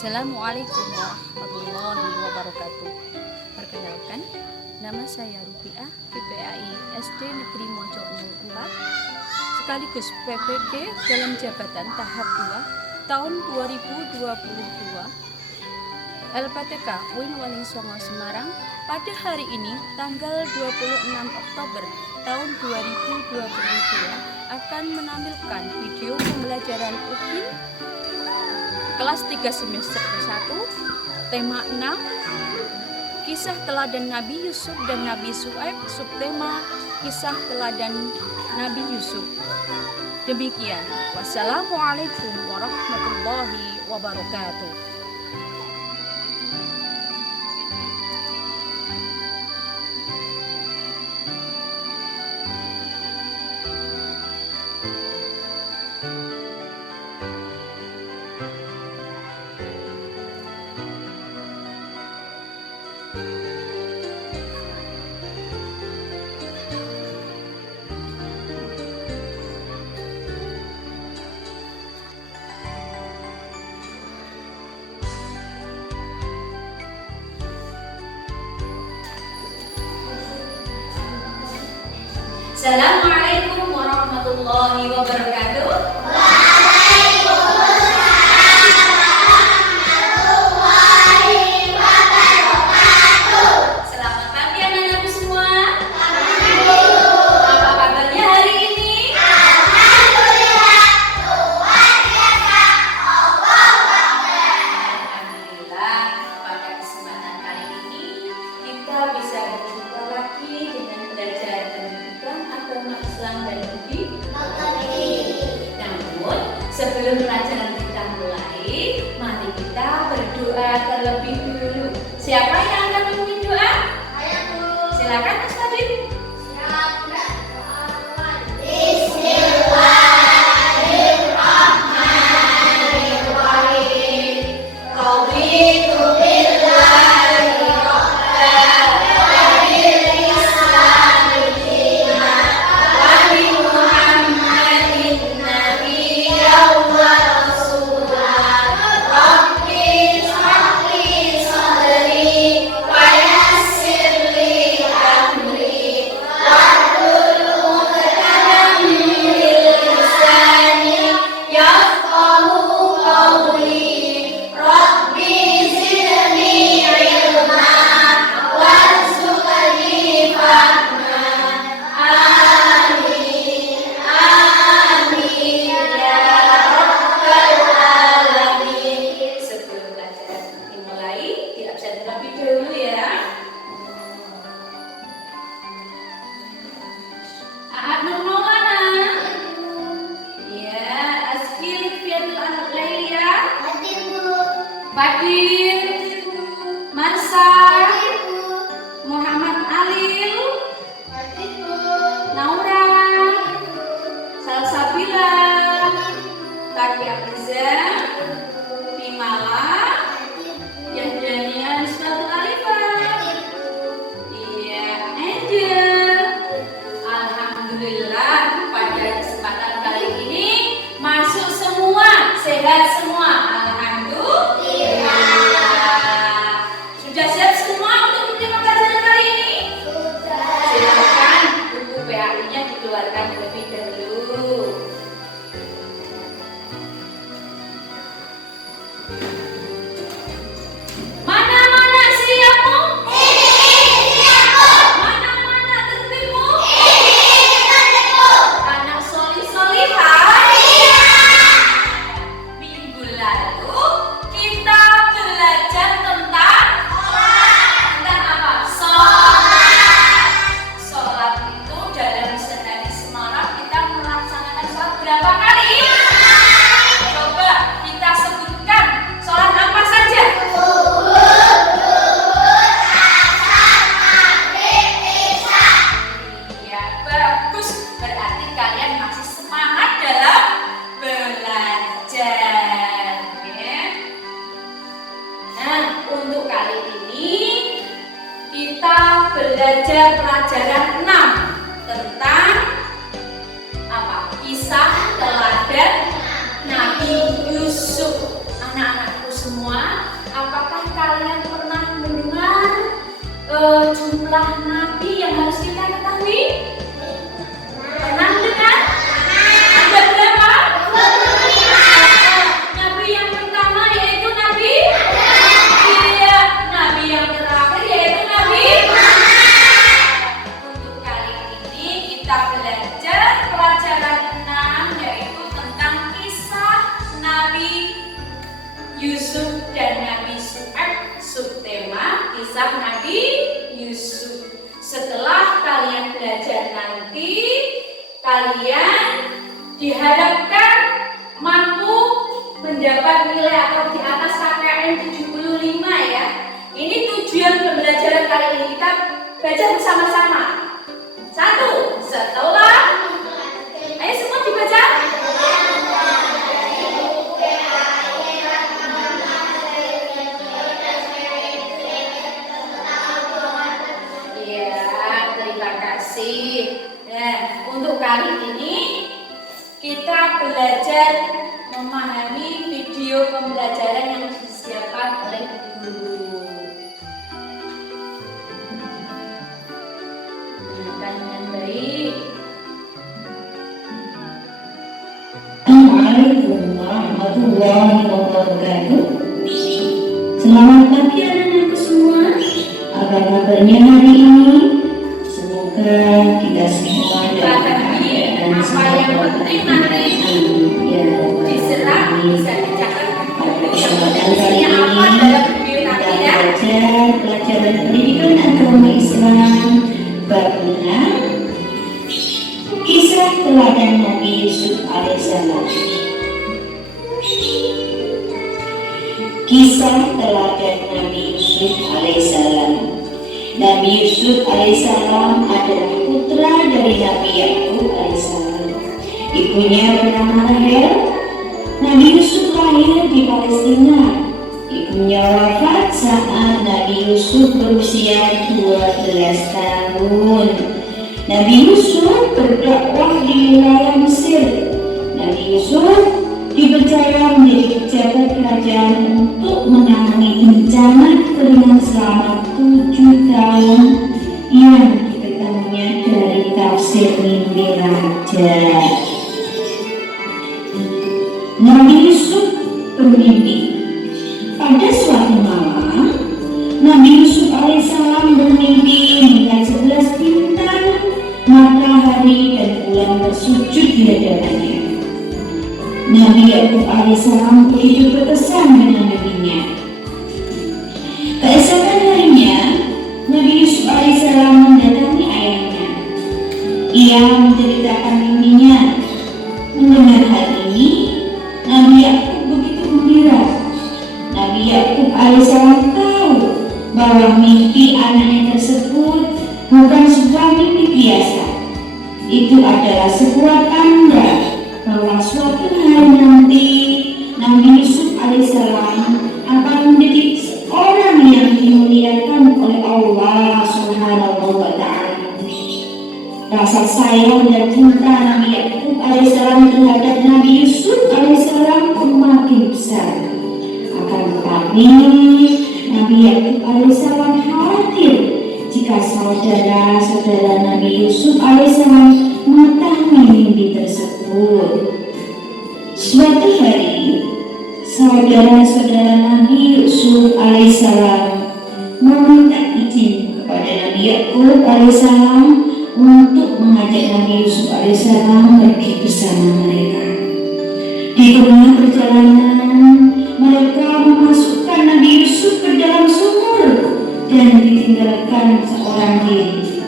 Assalamualaikum warahmatullahi wabarakatuh. Perkenalkan, nama saya Rupiah, PPAI SD Negeri Mojo 04, sekaligus PPG dalam jabatan tahap 2 tahun 2022 LPTK UIN Waling Songo Semarang pada hari ini tanggal 26 Oktober tahun 2022 akan menampilkan video pembelajaran UPIN kelas 3 semester 1 tema 6 kisah teladan Nabi Yusuf dan Nabi Su'aib, subtema kisah teladan Nabi Yusuf. Demikian, wassalamualaikum warahmatullahi wabarakatuh. Assalamualaikum warahmatullahi wabarakatuh. Selamat pagi anak-anakku semua. Apa kabarnya hari ini? Alhamdulillah, pada kesempatan kali ini kita bisa berjumpa lagi dengan belajar pendidikan agama Islam dan budi. Namun sebelum pelajaran kita mulai, mari kita berdoa terlebih dulu. Siapa yang akan memimpin doa? Silakan Mas Fadil. Fadil, Marsa, Muhammad Alil, Naura, Salsabila, Kaki Apriza, Pimala, Yahdanian Suatu Alifah, iya, Angel. Alhamdulillah pada kesempatan kali ini masuk semua, sehat semua. Sudah siap semua untuk menerima pelajaran kali ini? Silakan buku PAI-nya dikeluarkan terlebih dahulu. Mana-mana siapmu? Mana-mana tertibmu? Anak solih-solihah. Minggu lalu kita belajar tentang apa? Sholat itu dalam sehari semalam kita melaksanakan sholat berapa kali? Coba kita sebutkan sholat apa saja? Iya, bagus. Berarti kalian masih semangat dalam belajar. Nah, untuk kali ini kita belajar pelajaran 6 tentang apa? Kisah teladan Nabi Yusuf. Anak-anakku semua, jumlah nabi yang harus kita ketahui? Pernah dengar? Ada berapa? 25. Nabi yang pertama yaitu Nabi? Iya. Nabi yang terakhir yaitu Nabi? Untuk kali ini kita belajar pelajaran 6, yaitu tentang kisah Nabi Yusuf dan Nabi Syuaib. Subtema kisah Nabi Yusuf. Setelah kalian belajar nanti, kalian diharapkan mampu mendapat nilai atau di atas KKM 75 ya. Ini tujuan pembelajaran kali ini. Kita baca bersama-sama. 1. Setelah, ayo semua dibaca. Nah, untuk kali ini kita belajar memahami video pembelajaran yang disiapkan oleh guru. Gunakan dengan baik. Assalamualaikum warahmatullahi wabarakatuh. Selamat pagi anak-anakku semua. Apa kabarnya hari ini? Semoga kita semua dalam keadaan apa yang penting nanti diserap bisa dicatat. Pada kesempatan kali ini Apa dalam video kita nanti ya? belajar pelajaran pendidikan agama Islam bab 6, kisah teladan Nabi Yusuf alaihissalam. Kisah teladan Nabi Yusuf alaihissalam. Nabi Yusuf alaihissalam adalah putra dari Nabi Yakub alaihissalam. Ibunya bernama Rahel. Nabi Yusuf lahir di Palestina. Ibunya wafat saat Nabi Yusuf berusia 12 tahun. Nabi Yusuf berdakwah di wilayah Mesir. Nabi Yusuf dipercaya menjadi pejabat kerajaan untuk menangani bencana kekeringan selama 7 tahun yang diketahuinya dari tafsir mimpi raja. Nabi Yusuf bermimpi. Pada suatu malam, Nabi Yusuf alaihissalam bermimpi melihat 11 bintang, matahari dan bulan bersujud di hadapannya. Nabi Yakub alaihissalam begitu berkesan dengan mimpinya. Keesokan harinya, Nabi Yusuf alaihissalam mendatangi ayahnya. Ia menceritakan mimpinya. Mendengar hal ini, Nabi Yakub begitu gembira. Nabi Yakub alaihissalam tahu bahwa mimpi anaknya tersebut bukan sebuah mimpi biasa. Itu adalah sebuah tanda bahwa suatu hari nanti Nabi Yusuf alaihissalam akan menjadi orang yang dimuliakan oleh Allah Subhanahu wa Ta'ala. Rasa sayang dan cinta Nabi Yakub alaihissalam terhadap Nabi Yusuf alaihissalam semakin besar. Akan tetapi Nabi Yakub alaihissalam khawatir jika saudara-saudara Nabi Yusuf alaihissalam mengetahui mimpi tersebut. Suatu hari, saudara-saudara Nabi Yusuf alaihissalam meminta izin kepada Nabi Yakub alaihissalam untuk mengajak Nabi Yusuf alaihissalam pergi bersama mereka. Di tengah perjalanan, mereka memasukkan Nabi Yusuf ke dalam sumur dan ditinggalkan seorang diri.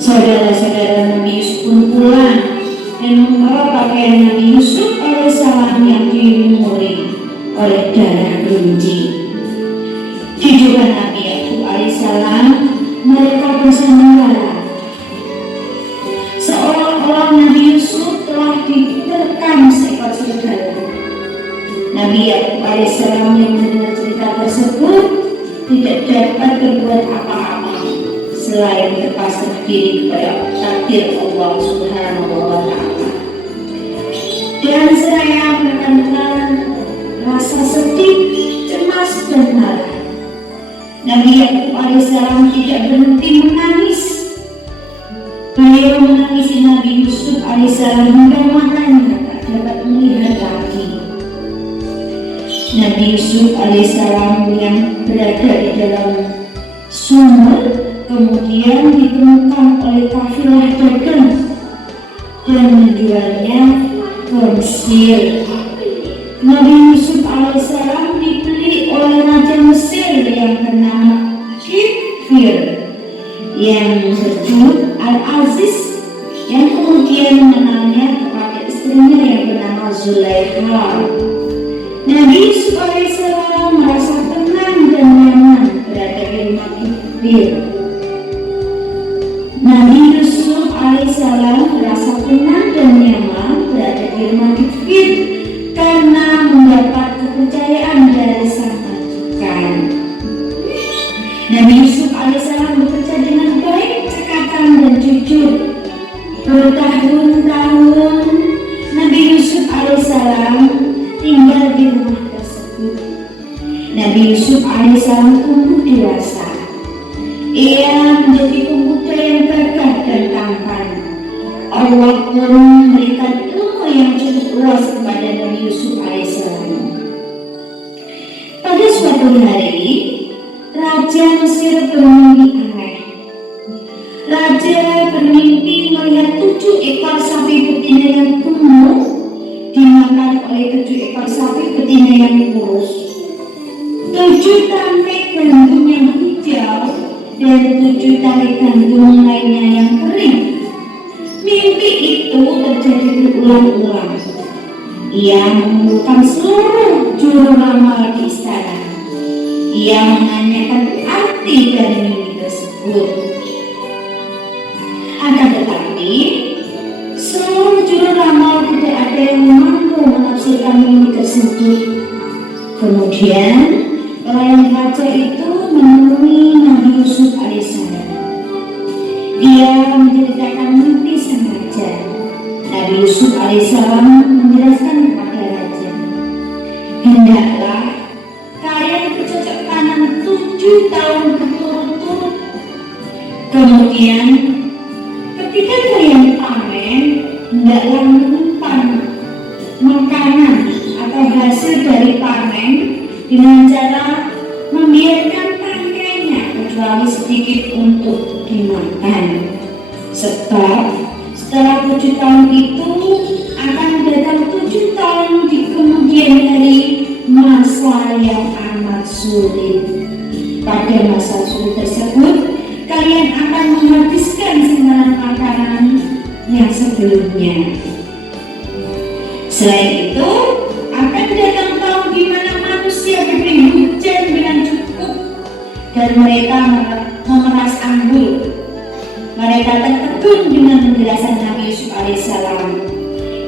Saudara-saudara Nabi Yusuf pun pulang dan membawa pakaian Nabi Yusuf alaihissalam yang dilumuri oleh darah kelinci. Di depan Nabi Yakub alaihissalam, mereka bersandar seolah-olah Nabi Yusuf telah diterkam seekor serigala. Nabi Yakub alaihissalam yang mendengar cerita tersebut tidak dapat berbuat apa-apa selain berpasrah diri kepada takdir Allah Subhanahu wa Ta'ala. Dan seraya menekan rasa sedih, cemas dan marah. Nabi Yakub alaihissalam tidak berhenti menangis. Beliau menangisi Nabi Yusuf alaihissalam hingga matanya tak dapat melihat lagi. Nabi Yusuf alaihissalam yang berada di dalam sumur kemudian ditemukan oleh kafilah dagang dan menjualnya ke Mesir. Nabi Yusuf alaihissalam dibeli oleh Raja Mesir yang bernama Kifir yang berjuluk Al-Aziz, yang kemudian mengenalnya kepada istrinya yang bernama Zulaikha. Nabi Yusuf alaihissalam merasa tenang dan nyaman berada di rumah Kifir. Nabi Yusuf alaihissalam merasa tenang dan nyaman berada di rumah Kifir karena mendapat kepercayaan dari sang majikan. Nabi Yusuf alaihissalam bekerja dengan baik, cekatan dan jujur. Bertahun-tahun Nabi Yusuf alaihissalam tinggal di rumah tersebut. Nabi Yusuf alaihissalam tumbuh dewasa. Ia menjadi pemuda yang gagah dan tampan. Allah pun memberikan ilmu yang cukup luas kepada Nabi Yusuf alaihissalam. Pada suatu hari, Raja Mesir bermimpi aneh. Raja bermimpi melihat 7 ekor sapi betina yang gemuk dimakan oleh 7 ekor sapi betina yang kurus, 7 tangkai gandum yang hijau dan 7 tangkai gandum lainnya yang kering. Mimpi itu terjadi berulang-ulang. Ia mengumpulkan seluruh juru ramal di istana. Ia menanyakan arti dari mimpi tersebut. Akan tetapi seluruh juru ramal tidak ada yang mampu menafsirkan mimpi tersebut. Kemudian pelayan raja itu menemui Nabi Yusuf alaihissalam. Dia menceritakan mimpi sang raja. Nabi Yusuf alaihissalam menjelaskan kepada raja, hendaklah kalian bercocok tanam 7 tahun berturut-turut. Kemudian ketika kalian panen, hendaklah menyimpan makanan atau hasil dari panen dengan cara membiarkan tangkainya kecuali sedikit untuk dimakan. Sebab setelah 7 tahun itu akan datang 7 tahun di kemudian hari masa yang amat sulit. Pada masa sulit tersebut, kalian akan menghabiskan sembarang makanan yang sebelumnya. Selain itu, akan datang tahun di mana manusia diberi hujan dengan cukup dan mereka memeras anggur. Mereka tertegun dengan penjelasan Nabi Yusuf alaihissalam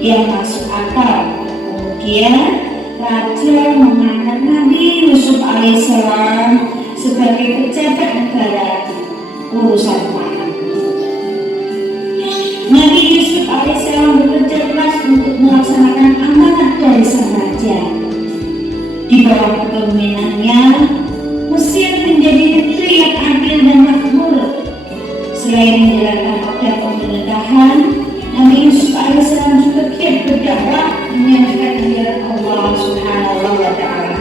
yang masuk akal. Kemudian raja mengangkat Nabi Yusuf alaihissalam sebagai pejabat negara urusan pangan. Nabi Yusuf alaihissalam bekerja keras untuk melaksanakan amanat dari sang raja. Di bawah kepemimpinannya, Mesir menjadi negeri yang adil dan makmur. Selain menjalankan roda pemerintahan, Nabi Yusuf alaihissalam juga giat berdakwah menyampaikan ajaran Allah Subhanahu wa Ta'ala,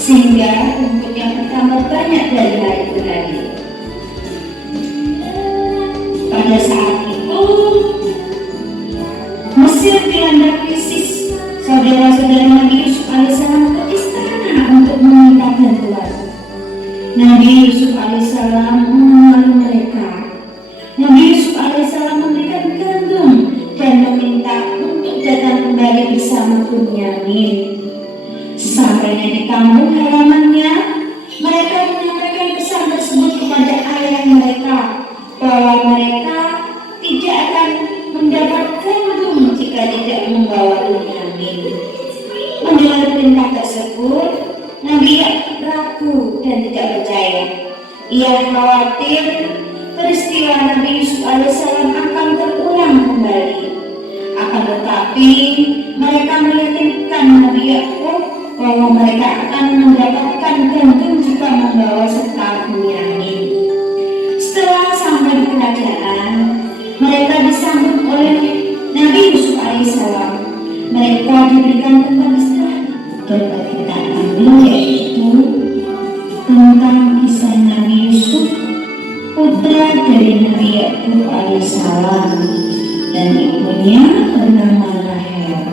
sehingga penduduk yang bertambah banyak dari hari ke hari. Pada saat itu, Mesir dilanda krisis. Saudara-saudara Nabi Yusuf alaihissalam ke istana untuk meminta bantuan. Nabi Yusuf alaihissalam mengenali mereka. Nabi Yusuf alaihissalam memberikan gandum dan meminta untuk datang kembali bersama Bunyamin. Sesampainya di kampung halamannya, mereka menyampaikan pesan tersebut kepada ayah mereka bahwa mereka tidak akan mendapat gandum jika tidak membawa Bunyamin. Mendengar perintah tersebut, Nabi ragu dan tidak percaya. Ia khawatir peristiwa Nabi Yusuf alaihissalam akan terulang kembali. Akan tetapi mereka meyakinkan Nabi Yakub bahwa mereka akan mendapatkan gandum jika membawa setahun. alaihissalam, mereka diberikan tentang istilah. Coba kita ambil, yaitu tentang kisah Nabi Yusuf, putra dari Nabi Yakub alaihissalam, dan ibunya bernama Rahel.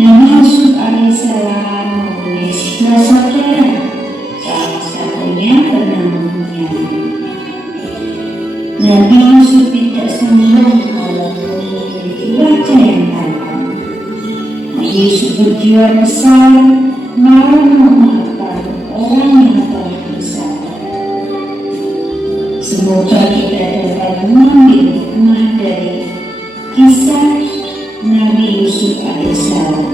Nabi Yusuf alaihissalam mempunyai 11 saudara, salah satunya bernama Bunyamin. Nabi Yusuf tidak sombong walaupun memiliki wajah yang tampan. Nabi Yusuf berjiwa besar, mau memaafkan orang yang telah bersalah. Semoga kita dapat mengambil hikmah dari kisah Nabi Yusuf alaihissalam.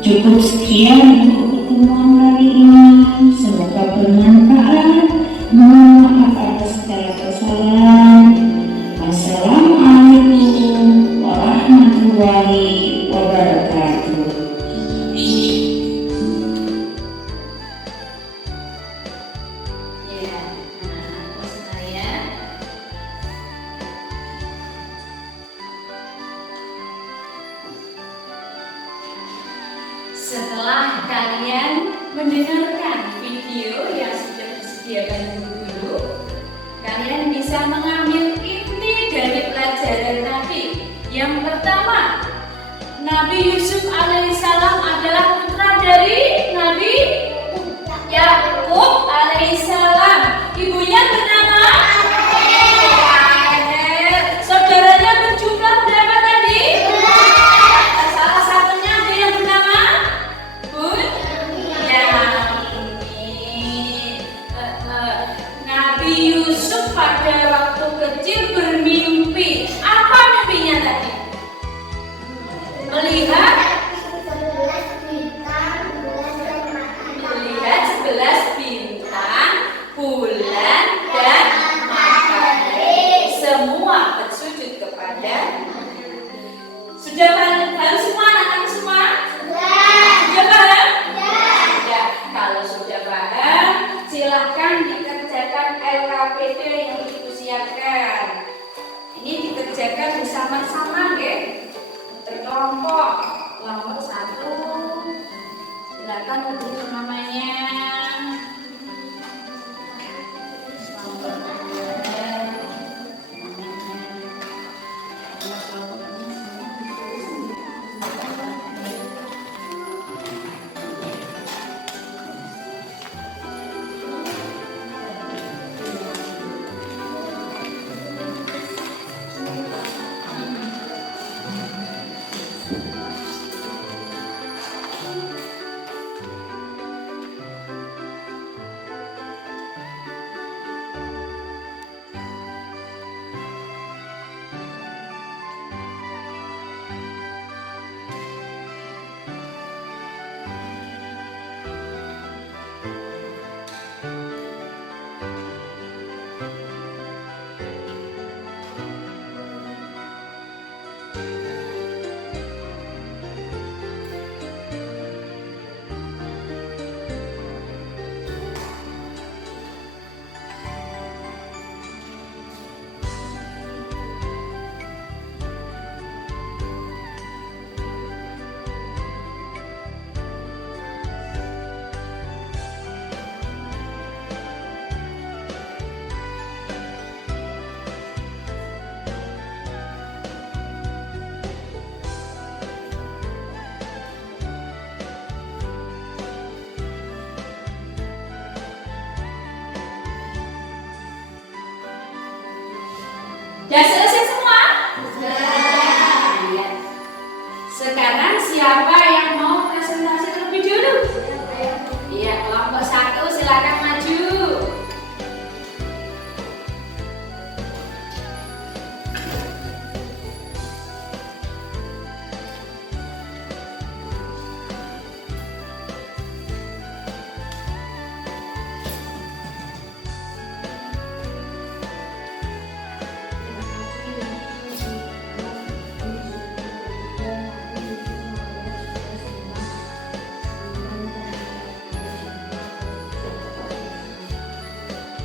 Cukup sekian untuk pertemuan kali ini. Semoga bermanfaat. Mohon maaf atas segala kesalahan. Assalamualaikum warahmatullahi wabarakatuh. Ya, anak-anakku sekalian. Setelah kalian mendengarkan video yang sudah disediakan guru-guru, kalian bisa mengambil inti dari pelajaran tadi. Yang pertama, Nabi Yusuf alaihissalam adalah putra dari Nabi Yakub alaihissalam. Ibunya bernama Rahel. Saudaranya berjumlah berapa tadi? Salah satunya ada yang bernama Nabi Yusuf pada waktu kecil bermimpi. Apa mimpinya tadi? Melihat 11 bintang, bulan, dan matahari. Semua bersujud kepada. Sudah paham semua anak-anak semua? Sudah paham? Ya. Kalau sudah paham, silahkan dikerjakan LKPD yang ibu siapkan. Ini dikerjakan bersama-sama, ya. Berkelompok. Kelompok 1. Silakan tulis namanya. Kelompok 1. Ya, selesai semua? Sudah. Sekarang siapa yang mau presentasi terlebih dulu? Iya, kelompok 1 silakan maju.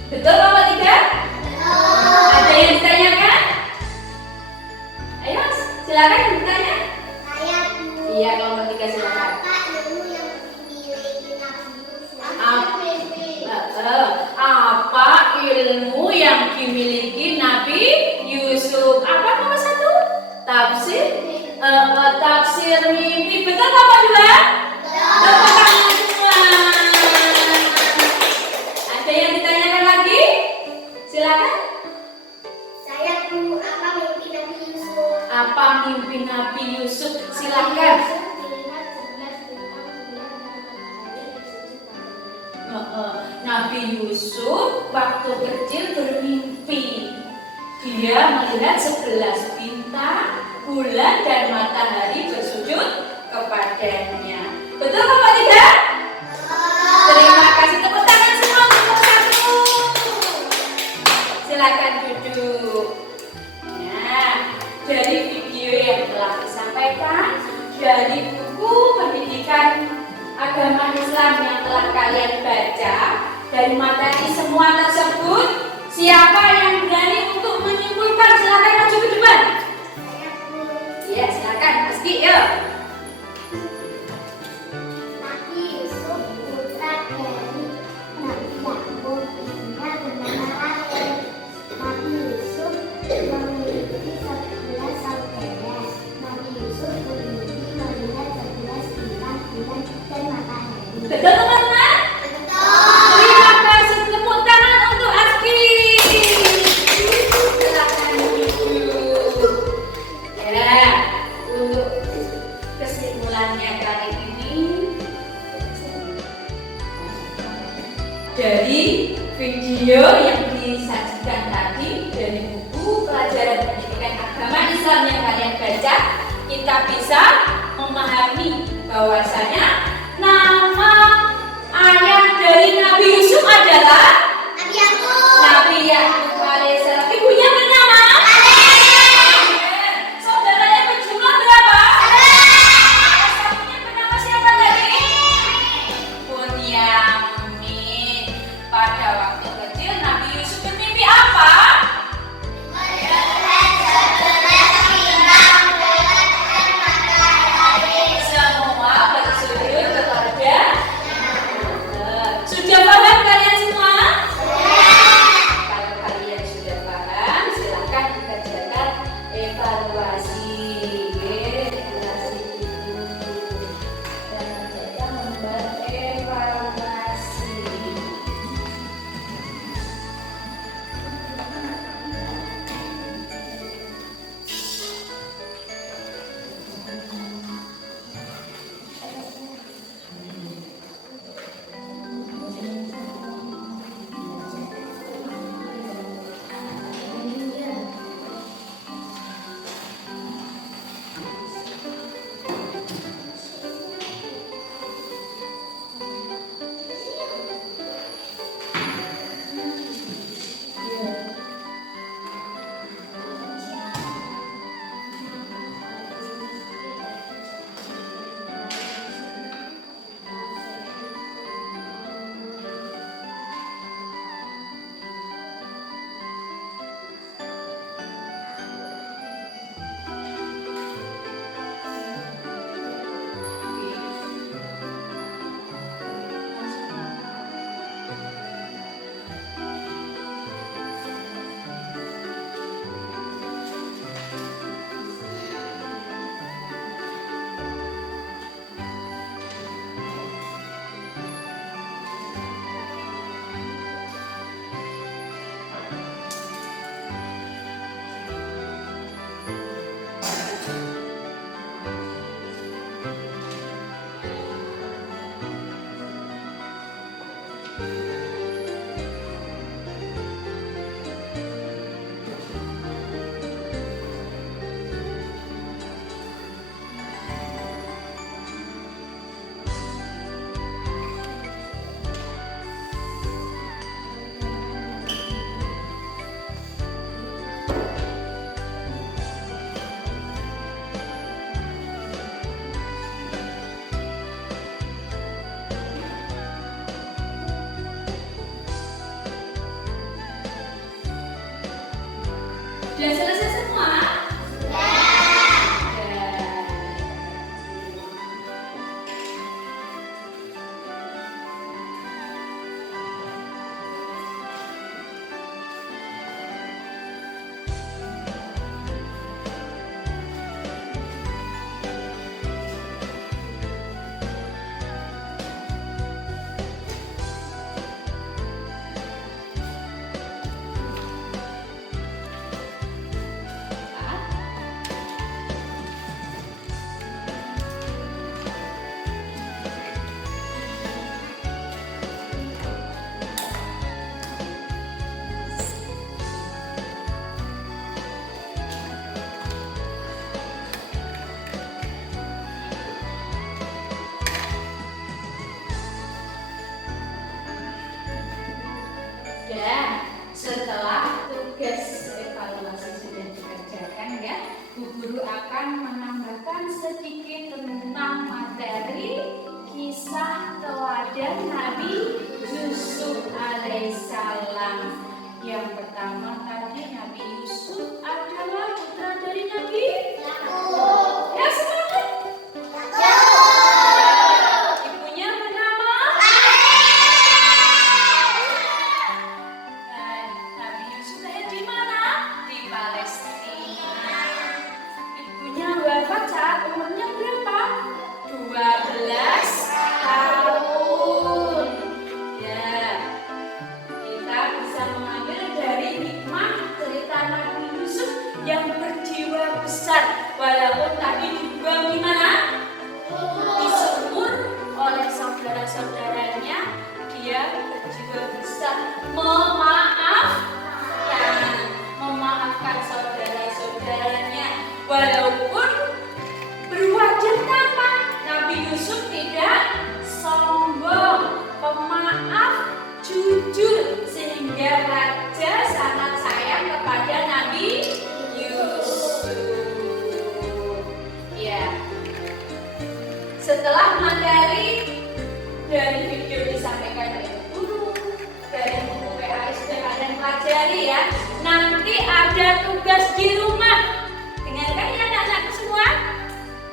Betul apa tidak? Ada yang ditanyakan? Ayo, Silakan yang bertanya. Saya Bu. Iya, kelompok 3 silakan. Apa ilmu yang dimiliki Nabi Yusuf? Apa ilmu yang dimiliki Nabi Yusuf? Apa nomor 1? Tafsir. Tafsir mimpi. Betul nomor 2? Tepuk tangan semua. Ada yang ditanyakan lagi? Silakan. Saya Bu. Apa mimpi Nabi Yusuf? Apa mimpi Nabi Yusuf? Silakan. Nabi Yusuf waktu kecil bermimpi. Dia melihat 11 bintang, bulan dan matahari bersujud kepadanya. Betul apa tidak? Terima kasih, tepuk tangan semua untuk satu. Silakan duduk. Nah, dari video yang telah disampaikan, dari buku pendidikan agama Islam yang telah kalian baca, dari materi semua tersebut, siapa yang berani untuk menyimpulkan? Silakan maju ke depan. Saya Bu. Iya, silakan. Meski, yuk. Nabi Yusuf putra dari Nabi Yakub hingga bernama Rahel. Nabi Yusuf memiliki 11 saudara. Nabi Yusuf bermimpi melihat 11 bintang, bulan dan matahari. Betul teman-teman? Terima kasih, tepuk tangan untuk Aski. Silakan duduk. Ya, untuk kesimpulannya kali ini, dari video yang disajikan tadi, dari buku pelajaran pendidikan agama Islam yang kalian baca, kita bisa memahami bahwasanya nama ayah dari Nabi Yusuf adalah Nabi Yakub. Nabi Yakub alaihissalam. Ibunya bernama? Saudaranya berjumlah berapa? Satunya bernama siapa tadi? Bunyamin. Pada waktu kecil Nabi Yusuf bermimpi apa? Semua bersujud kepada sudah paham kalian semua? Kalau kalian sudah paham, silakan dikerjakan evaluasi. Evaluasi dulu. Dan saya membuat evaluasi. Sudah selesai semua? tugas evaluasi sudah dikerjakan ya. Bu Guru akan menambahkan sedikit tentang materi kisah teladan Nabi Yusuf alaihissalam. Yang pertama tadi Nabi Yusuf adalah putra dari Nabi Yakub. Ya semangat. Ibunya bernama Nabi Yusuf lahir di mana? Di Palestina. Ibunya wafat saat umurnya berapa? 12 tahun. Ya, kita bisa mengambil dari hikmah cerita Nabi Yusuf yang berjiwa besar, walaupun tadi dibuang di mana? Di sumur oleh saudara-saudaranya. Dia berjiwa besar, memaafkan saudara-saudaranya, walaupun berwajah tampan. Nabi Yusuf tidak sombong, pemaaf, jujur, sehingga raja sangat sayang kepada Nabi Yusuf. Ya. Setelah materi dari video disampaikan oleh guru, dari buku PAS sudah kalian pelajari ya. Nanti ada tugas di rumah. Dengarkan ya anak-anakku semua.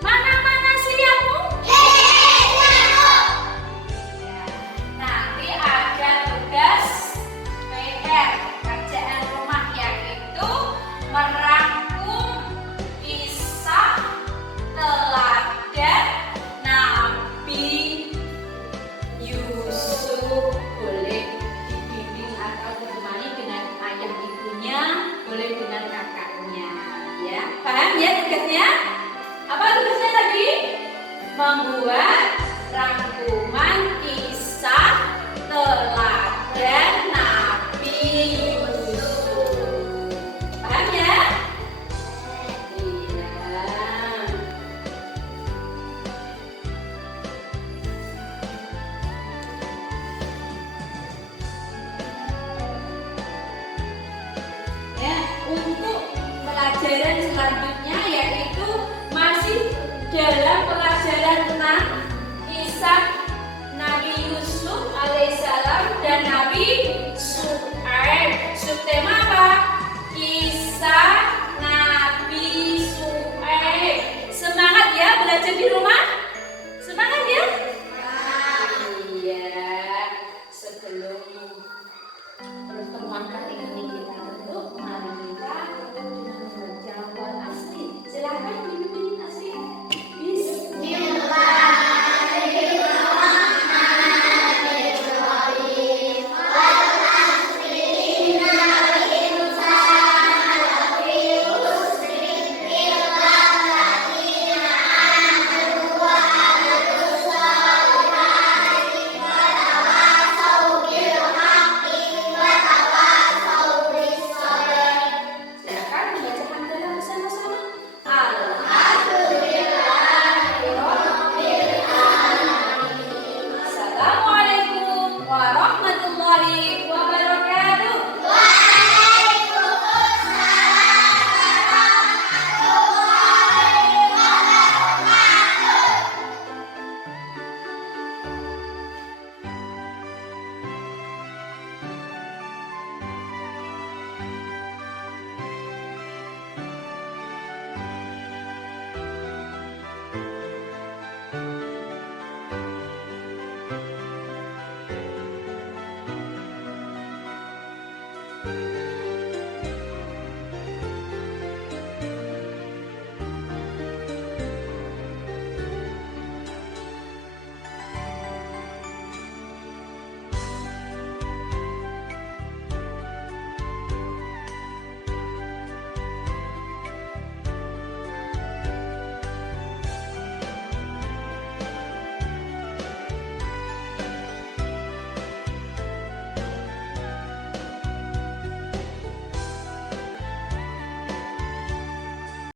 Mana siapmu? Nanti ada tugas PR kerjaan rumah, yaitu merangkum kisah teladan Nabi Yusuf. Boleh dibimbing atau ditemani dengan ayah ibunya, boleh dengan kakaknya. Ya, paham ya tugasnya? Apa tugasnya tadi? Membuat rangkuman kisah teladan Nabi Yusuf. Paham ya? Iya. Ya, untuk pelajaran selanjutnya yaitu masih dalam pelajaran tentang kisah Nabi Yusuf alaihissalam dan Nabi